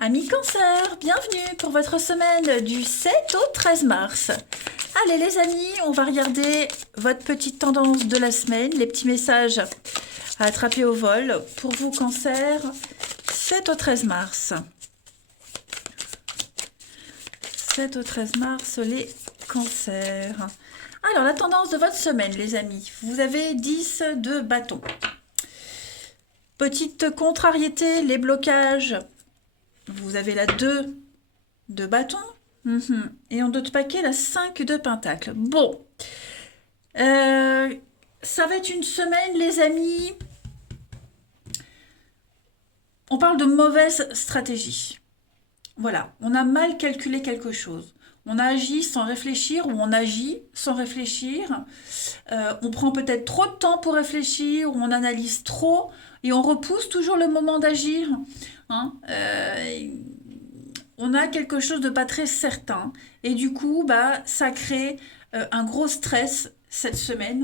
Amis Cancer, bienvenue pour votre semaine du 7 au 13 mars. Allez les amis, on va regarder votre petite tendance de la semaine, les petits messages à attraper au vol pour vous Cancer, 7 au 13 mars. 7 au 13 mars, les Cancers. Alors la tendance de votre semaine les amis, vous avez 10 de bâton. Petite contrariété, les blocages. Vous avez la 2 de bâton. Et en d'autres paquets, la 5 de pentacle. Bon. Ça va être une semaine, les amis. On parle de mauvaise stratégie. Voilà. On a mal calculé quelque chose. On a agi sans réfléchir ou on agit sans réfléchir. On prend peut-être trop de temps pour réfléchir ou on analyse trop et on repousse toujours le moment d'agir. On a quelque chose de pas très certain et du coup ça crée un gros stress cette semaine,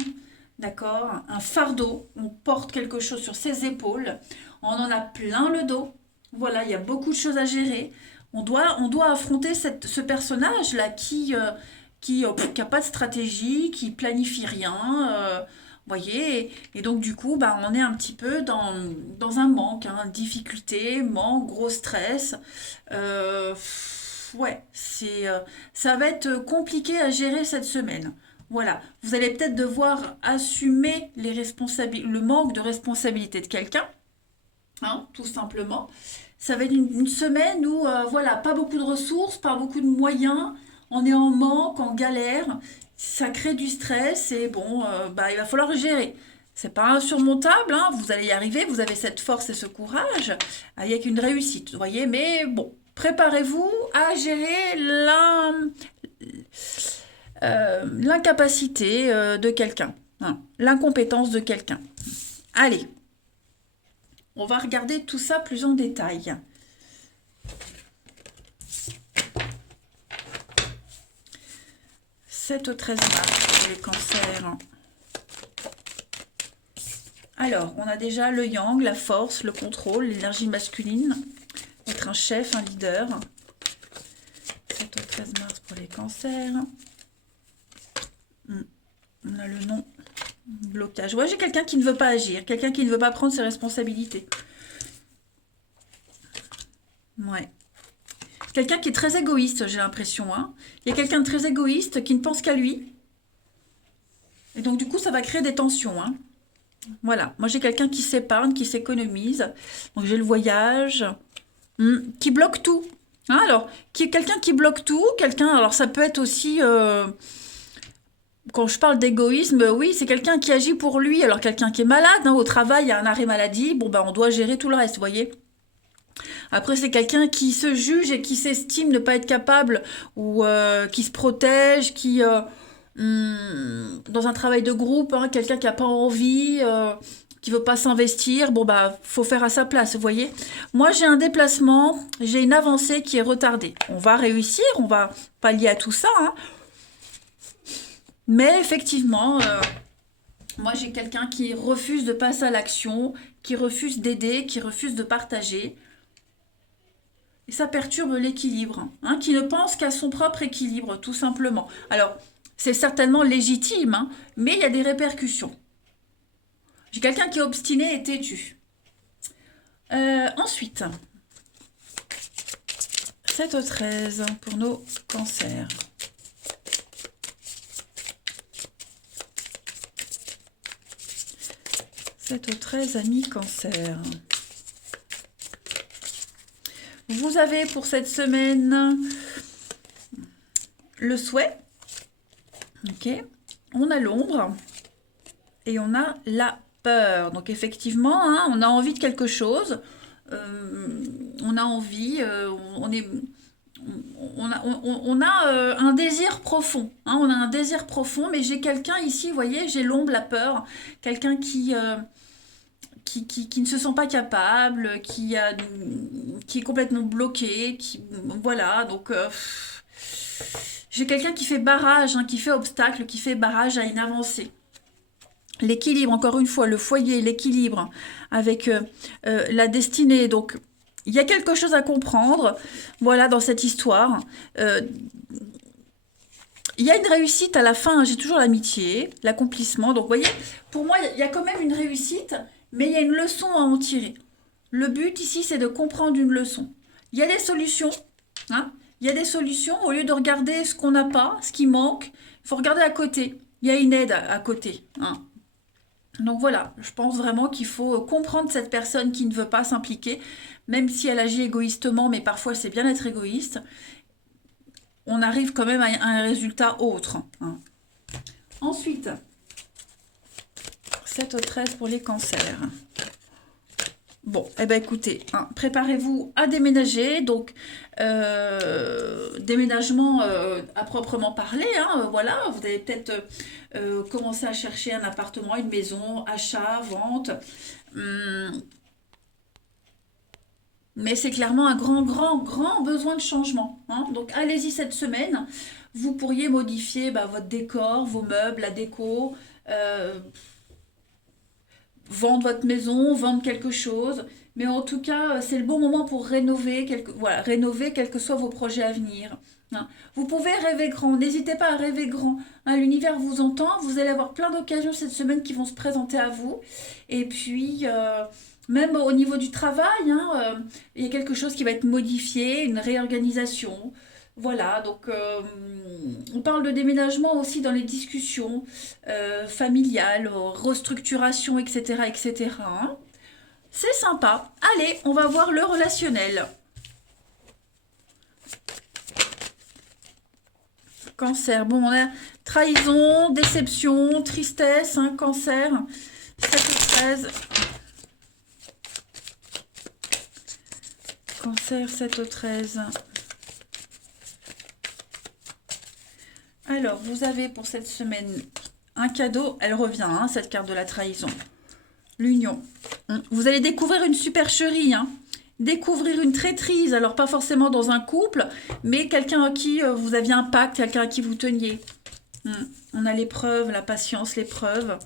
d'accord, un fardeau, on porte quelque chose sur ses épaules, on en a plein le dos, voilà, il y a beaucoup de choses à gérer, on doit affronter ce personnage là qui a pas de stratégie, qui planifie rien, voyez, et donc du coup, on est un petit peu dans un manque, difficulté, manque, gros stress. Ouais, ça va être compliqué à gérer cette semaine. Voilà, vous allez peut-être devoir assumer le manque de responsabilité de quelqu'un, tout simplement. Ça va être une semaine où, voilà, pas beaucoup de ressources, pas beaucoup de moyens, on est en manque, en galère, ça crée du stress et bon, il va falloir gérer. C'est pas insurmontable, vous allez y arriver, vous avez cette force et ce courage avec une réussite, vous voyez, mais bon, préparez-vous à gérer l'incapacité de quelqu'un, l'incompétence de quelqu'un. Allez, on va regarder tout ça plus en détail. « 7 au 13 mars pour les cancers. Alors, on a déjà le yang, la force, le contrôle, l'énergie masculine, être un chef, un leader. 7 au 13 mars pour les cancers. On a le non, blocage. Ouais, j'ai quelqu'un qui ne veut pas agir, quelqu'un qui ne veut pas prendre ses responsabilités. Ouais. Quelqu'un qui est très égoïste, j'ai l'impression. Il y a quelqu'un de très égoïste qui ne pense qu'à lui. Et donc, du coup, ça va créer des tensions. Voilà. Moi, j'ai quelqu'un qui s'épargne, qui s'économise. Donc, j'ai le voyage. Qui bloque tout. Alors, quelqu'un qui bloque tout. Alors ça peut être aussi... quand je parle d'égoïsme, oui, c'est quelqu'un qui agit pour lui. Alors, quelqu'un qui est malade, au travail, il y a un arrêt maladie. Bon, on doit gérer tout le reste, vous voyez. Après, c'est quelqu'un qui se juge et qui s'estime ne pas être capable ou qui se protège, qui, dans un travail de groupe, quelqu'un qui n'a pas envie, qui veut pas s'investir, faut faire à sa place, vous voyez. Moi, j'ai un déplacement, j'ai une avancée qui est retardée. On va réussir, on va pallier à tout ça, mais effectivement, moi, j'ai quelqu'un qui refuse de passer à l'action, qui refuse d'aider, qui refuse de partager. Et ça perturbe l'équilibre, qui ne pense qu'à son propre équilibre, tout simplement. Alors, c'est certainement légitime, mais il y a des répercussions. J'ai quelqu'un qui est obstiné et têtu. Ensuite, 7 au 13 pour nos cancers. « 7 au 13, amis cancer. Vous avez pour cette semaine le souhait, ok, on a l'ombre et on a la peur. Donc effectivement, on a envie de quelque chose, on a envie, on a un désir profond, on a un désir profond, mais j'ai quelqu'un ici, vous voyez, j'ai l'ombre, la peur, quelqu'un qui ne se sent pas capable, qui est complètement bloqué, voilà, donc j'ai quelqu'un qui fait barrage, qui fait obstacle, qui fait barrage à une avancée. L'équilibre, encore une fois, le foyer, l'équilibre avec la destinée, donc il y a quelque chose à comprendre, voilà, dans cette histoire. Euh, il y a une réussite à la fin, hein, j'ai toujours l'amitié, l'accomplissement. Donc, vous voyez, pour moi, il y a quand même une réussite, mais il y a une leçon à en tirer. Le but ici, c'est de comprendre une leçon. Il y a des solutions, hein. Il y a des solutions. Au lieu de regarder ce qu'on n'a pas, ce qui manque, il faut regarder à côté. Il y a une aide à côté, hein. Donc voilà, je pense vraiment qu'il faut comprendre cette personne qui ne veut pas s'impliquer, même si elle agit égoïstement, mais parfois c'est bien d'être égoïste. On arrive quand même à un résultat autre, hein. Ensuite, 7 au 13 pour les cancers. Bon, eh ben écoutez, hein, préparez-vous à déménager, donc déménagement à proprement parler, hein, voilà, vous allez peut-être commencer à chercher un appartement, une maison, achat, vente, hum, mais c'est clairement un grand, grand, grand besoin de changement, hein. Donc allez-y cette semaine, vous pourriez modifier bah, votre décor, vos meubles, la déco, euh, vendre votre maison, vendre quelque chose. Mais en tout cas, c'est le bon moment pour rénover, voilà, rénover quels que soient vos projets à venir, hein. Vous pouvez rêver grand, n'hésitez pas à rêver grand, hein. L'univers vous entend, vous allez avoir plein d'occasions cette semaine qui vont se présenter à vous. Et puis, même au niveau du travail, hein, il y a quelque chose qui va être modifié, une réorganisation. Voilà, donc on parle de déménagement aussi dans les discussions familiales, restructuration, etc., etc., hein. C'est sympa. Allez, on va voir le relationnel. Cancer, bon, on a trahison, déception, tristesse, hein, cancer. 7 au 13. Cancer, 7 au 13. Alors, vous avez pour cette semaine un cadeau. Elle revient, hein, cette carte de la trahison. L'union. Vous allez découvrir une supercherie, hein. Découvrir une traîtrise. Alors, pas forcément dans un couple, mais quelqu'un à qui vous aviez un pacte, quelqu'un à qui vous teniez. On a l'épreuve, la patience, l'épreuve.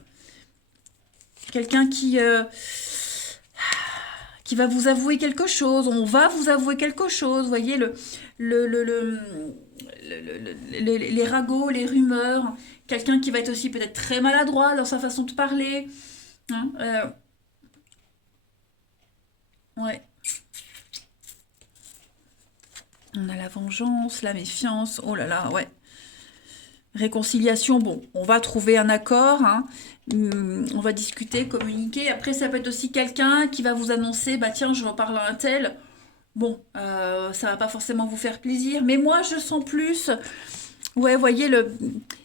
Quelqu'un qui va vous avouer quelque chose. On va vous avouer quelque chose. Vous voyez, les ragots, les rumeurs. Quelqu'un qui va être aussi peut-être très maladroit dans sa façon de parler, hein, ouais. On a la vengeance, la méfiance. Oh là là, ouais. Réconciliation, bon, on va trouver un accord, hein. On va discuter, communiquer. Après, ça peut être aussi quelqu'un qui va vous annoncer, bah tiens, je reparle à un tel. Bon, ça va pas forcément vous faire plaisir, mais moi, je sens plus. Ouais, voyez,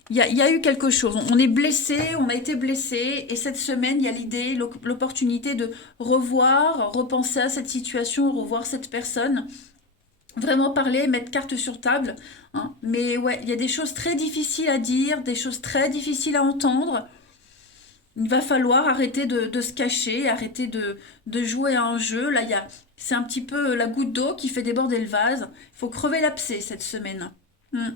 il y a eu quelque chose. On est blessé, on a été blessé, et cette semaine, il y a l'idée, l'opportunité de revoir, repenser à cette situation, revoir cette personne. Vraiment parler, mettre carte sur table, hein. Mais ouais, il y a des choses très difficiles à dire, des choses très difficiles à entendre. Il va falloir arrêter de se cacher, arrêter de jouer à un jeu. Là, c'est un petit peu la goutte d'eau qui fait déborder le vase. Il faut crever l'abcès cette semaine. Hmm.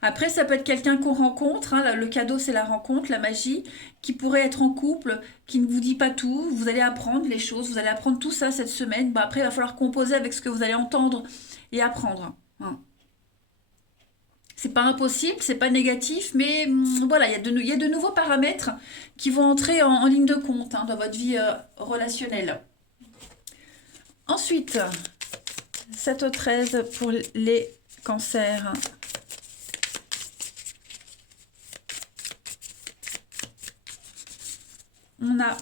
Après, ça peut être quelqu'un qu'on rencontre, hein. Le cadeau, c'est la rencontre, la magie, qui pourrait être en couple, qui ne vous dit pas tout. Vous allez apprendre les choses, vous allez apprendre tout ça cette semaine. Bon, après, il va falloir composer avec ce que vous allez entendre et apprendre, hein. C'est pas impossible, c'est pas négatif, mais voilà, il y a de nouveaux paramètres qui vont entrer en ligne de compte, hein, dans votre vie relationnelle. Ensuite, 7 au 13 pour les cancers. On a,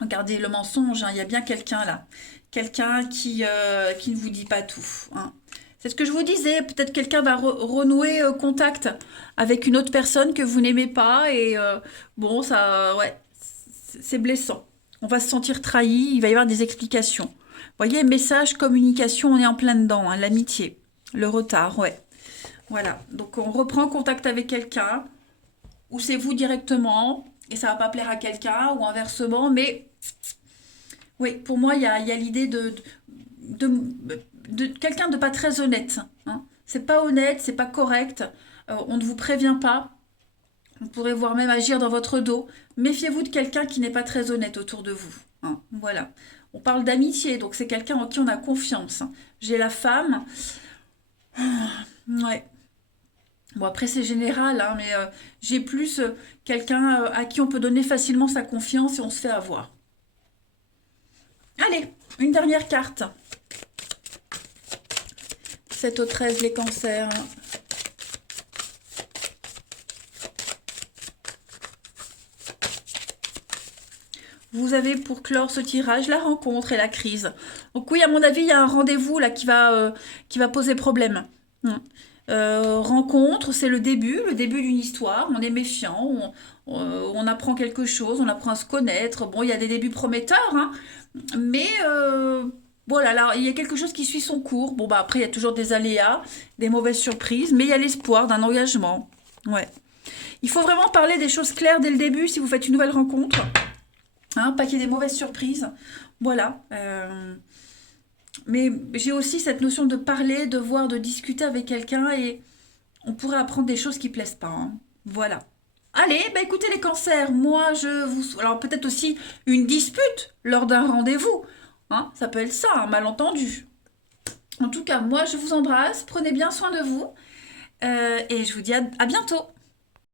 regardez le mensonge, hein, il y a bien quelqu'un là. Quelqu'un qui ne vous dit pas tout, hein. C'est ce que je vous disais, peut-être quelqu'un va renouer contact avec une autre personne que vous n'aimez pas et bon, ça, ouais, c'est blessant. On va se sentir trahi, il va y avoir des explications. Vous voyez, message, communication, on est en plein dedans, hein, l'amitié, le retard, ouais. Voilà, donc on reprend contact avec quelqu'un, ou c'est vous directement, et ça va pas plaire à quelqu'un, ou inversement, mais oui, pour moi, il y a l'idée de quelqu'un de pas très honnête, hein. C'est pas honnête, c'est pas correct, on ne vous prévient pas, on pourrait voir même agir dans votre dos. Méfiez-vous de quelqu'un qui n'est pas très honnête autour de vous, hein. Voilà. On parle d'amitié, donc c'est quelqu'un en qui on a confiance. J'ai la femme. Ouais. Bon, après, c'est général, hein, mais j'ai plus quelqu'un à qui on peut donner facilement sa confiance et on se fait avoir. Allez, une dernière carte. 7 au 13, les cancers. Vous avez pour clore ce tirage la rencontre et la crise. Donc oui, à mon avis, il y a un rendez-vous là qui va poser problème. Rencontre, c'est le début d'une histoire. On est méfiant, on apprend quelque chose, on apprend à se connaître. Bon, il y a des débuts prometteurs, hein, mais voilà, là, il y a quelque chose qui suit son cours. Bon, bah après, il y a toujours des aléas, des mauvaises surprises, mais il y a l'espoir d'un engagement. Ouais. Il faut vraiment parler des choses claires dès le début si vous faites une nouvelle rencontre. Hein, pas qu'il y ait des mauvaises surprises. Voilà. Mais j'ai aussi cette notion de parler, de voir, de discuter avec quelqu'un et on pourrait apprendre des choses qui plaisent pas. Hein. Voilà. Allez, bah écoutez les cancers, moi je vous... Alors peut-être aussi une dispute lors d'un rendez-vous. Hein, ça peut être ça, un malentendu. En tout cas, moi je vous embrasse, prenez bien soin de vous et je vous dis à bientôt.